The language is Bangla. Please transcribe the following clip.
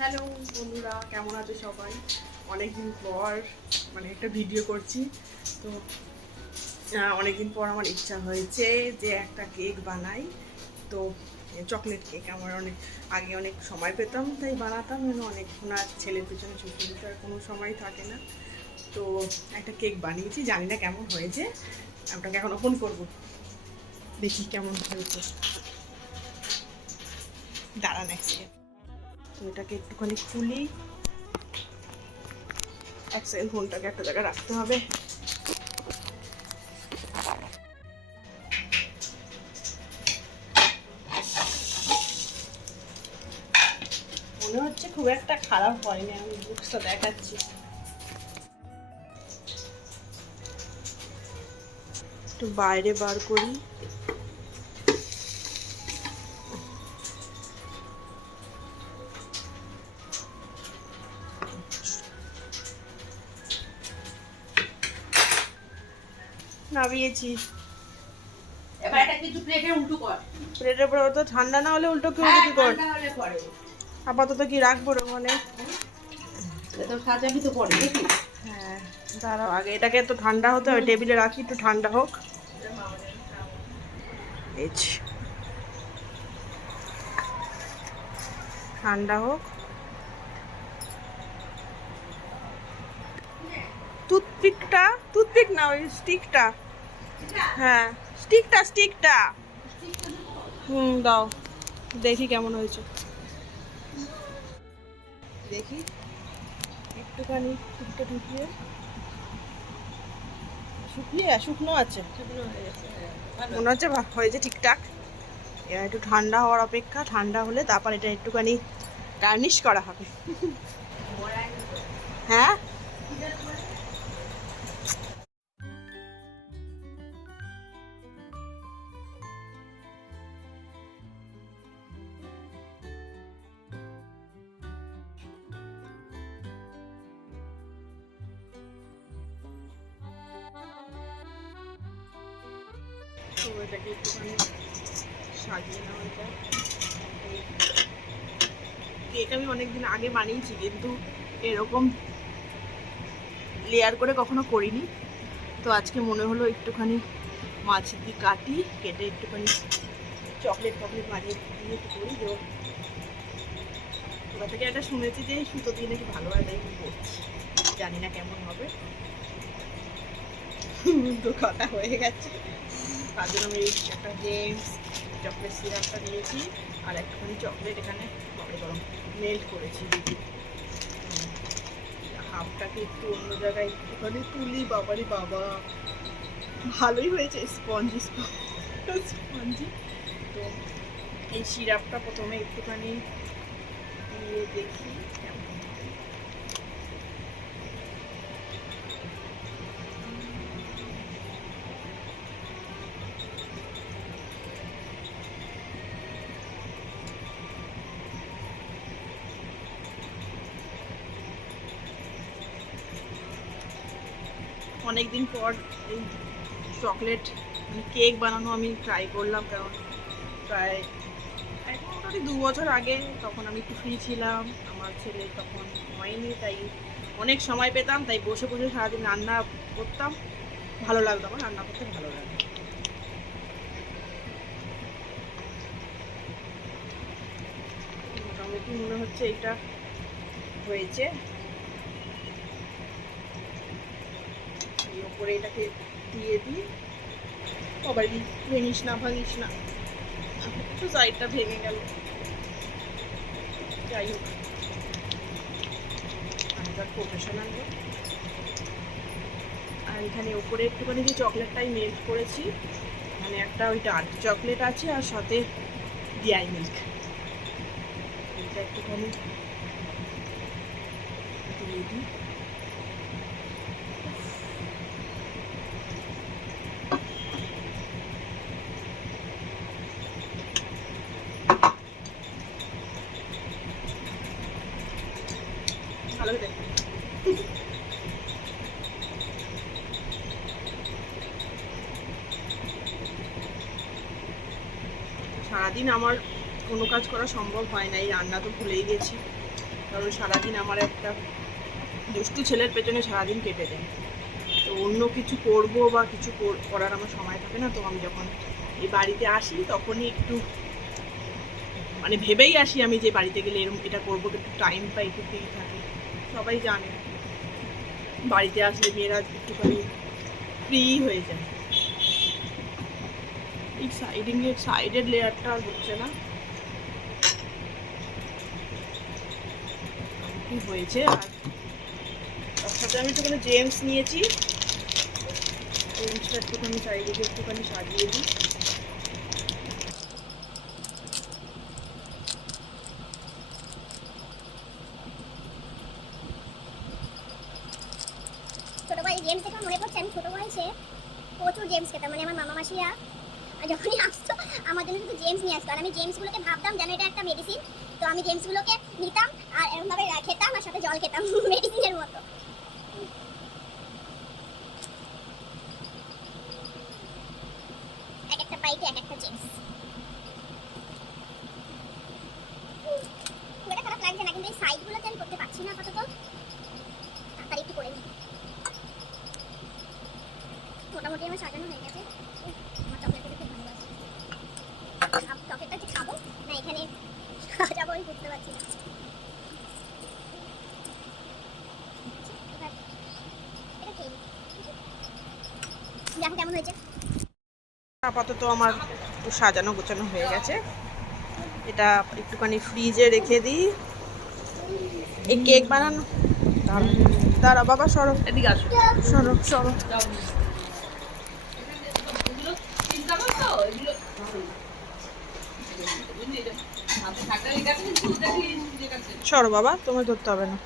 হ্যালো বন্ধুরা, কেমন আছো সবাই? অনেকদিন পর একটা ভিডিও করছি। তো অনেকদিন পর আমার ইচ্ছা হয়েছে যে একটা কেক বানাই। তো চকলেট কেক আমার আগে অনেক সময় পেতাম, তাই বানাতাম। অনেকক্ষণ আর ছেলের পেছনে ছুটি দিতে আর কোনো সময় থাকে না। তো একটা কেক বানিয়েছি, জানি না কেমন হয়েছে। আপনাকে এখন ওপেন করবো, দেখি কেমন হয়েছে। দাঁড়ান এক সেকেন্ড, তো এটাকে একটুখানি খুলি। এক সেকেন্ড, ফোনটাকে একটা জায়গায় রাখতে হবে। মনে হচ্ছে খুব একটা খারাপ হয়নি, আমি বুকসটা দেখাচ্ছি। একটু বাইরে বার করি। নামিয়েছি। এবার এটা কিছু প্লেটে উল্টো কর। প্লেটের উপরে তো ঠান্ডা না হলে উল্টো কি উল্টো কি কর? ঠান্ডা হলে পরে আপাতত কি রাখবো ওখানে? তো সাজাবি তো পরে দেখি। হ্যাঁ, দাঁড়াও, আগে এটাকে তো ঠান্ডা হতে হবে। টেবিলে রাখি, একটু ঠান্ডা হোক। এই যে, ঠান্ডা হোক। টুথপিক না, ওই স্টিকটা। হ্যাঁ, স্টিকটা। দাও, দেখি কেমন হয়েছে। দেখি একটুখানি স্টিকটা ঢুকিয়ে। শুকনো আছে, মনে হচ্ছে হয়েছে ঠিকঠাক। এবার একটু ঠান্ডা হওয়ার অপেক্ষা। ঠান্ডা হলে তারপর এটা একটুখানি গার্নিশ করা হবে। হ্যাঁ, তো এটাকে একটুখানি সাজিয়ে নেওয়া যায়। কেক আমি অনেকদিন আগে বানিয়েছি, কিন্তু এরকম লেয়ার করে কখনো করিনি। তো আজকে মনে হলো একটুখানি মাছ দিয়ে কেটে একটুখানি চকলেট বানিয়ে দিয়ে একটু করি। তো ওটা থেকে একটা শুনেছি যে সুতো দিয়ে নাকি ভালো হয়, তাই করছি। জানি না কেমন হবে। তো কথা হয়ে গেছে, তার জন্য আমি একটা জেমস চকলেট সিরাপটা নিয়েছি, আর একটুখানি চকলেট এখানে গরম মেল্ট করেছি। হাফটাকে একটু অন্য জায়গায় একটুখানি তুলি। বাবা, ভালোই হয়েছে, স্পঞ্জি। তো এই সিরাপটা প্রথমে একটুখানি দিয়ে দেখি কেমন। অনেকদিন পর এই চকলেট কেক বানানো আমি ট্রাই করলাম, কারণ প্রায় মোটামুটি 2 বছর আগে, তখন আমি একটু ফ্রি ছিলাম। আমার ছেলে তখন হয়নি, তাই অনেক সময় পেতাম, তাই বসে বসে সারাদিন রান্না করতাম। ভালো লাগতো, আমার রান্না করতে ভালো লাগে। মোটামুটি মনে হচ্ছে এটা হয়েছে। ওপরে এটাকে দিয়ে দিই। সবাই ভাঙিস না, একটু সাইডটা ভেঙে গেল। যাই হোক, আমি তো প্রফেশনাল। আর এখানে ওপরে একটুখানি যে চকলেটটাই মেল্ট করেছি, মানে একটা ওই ডার্ক চকলেট আছে, আর সাথে ডিআই মিল্ক। এটা একটুখানি দিয়ে দিই। ভালো দেখি। সারাদিন আমার কোনো কাজ করা সম্ভব হয় না, এই রান্না তো ভুলেই গেছি। কারণ সারাদিন আমার একটা দুষ্টু ছেলের পেছনে সারাদিন কেটে যায়। তো অন্য কিছু করব বা কিছু করার আমার সময় থাকে না। তো আমি যখন এই বাড়িতে আসি তখনই একটু মানে ভেবেই আসি আমি যে বাড়িতে গেলে এরকম এটা করবো, একটু টাইম পাই, একটু ফ্রি থাকি। সবাই জানে বাড়িতে আসলে মেয়েরা একটুখানি ফ্রি হয়ে যায়। এই সাইডের লেয়ারটা আর হচ্ছে না, কি হয়েছে। আর তার সাথে আমি একটুখানি জেমস নিয়েছি, জেমসটা একটুখানি চারিদিকে একটুখানি সাজিয়ে দিই। ছোট ভাই জেমস দেখে মনে পড়ছে আমি ছোট বয়সে প্রচুর জেমস খেতাম। মানে আমার মামা মাসিরা যখনই আসতো আমার জন্য শুধু জেমস নিয়ে আসতো, আর আমি জেমসগুলোকে ভাবতাম যেন এটা একটা মেডিসিন। তো আমি জেমসগুলোকে নিতাম আর এরকমভাবে খেতাম আর সাথে জল খেতাম মেডিসিনের মতো। এক একটা বাইটে এক একটা জেমস। খুব একটা খারাপ লাগছে না, কিন্তু এই সাইডগুলোতে আমি করতে পারছি না আপাতত। তাড়াতাড়ি একটু করে নিই। মোটামুটি আমার সাজানো হয়ে গেছে। আমার চকলেটটা খুব ভালোবাসি। চকলেটটা যে খাবো না এখানে সাজাবো আমি বুঝতে পারছি না। এবার এটা খেয়ে নিই। দেখো কেমন হয়েছে। আপাতত আমার একটু সাজানো গোছানো হয়ে গেছে। এটা একটুখানি ফ্রিজে রেখে দিই। এই কেক বানানো দাঁড়া বাবা, সরো এদিকে আসো। সরো সরো। এগুলো চিন্তা করতো এগুলো বুঝলি, হাতে থাকলে ঠিক আছে, কিন্তু দেখিস ঠিক আছে। সরো বাবা, তোমায় ধরতে হবে না।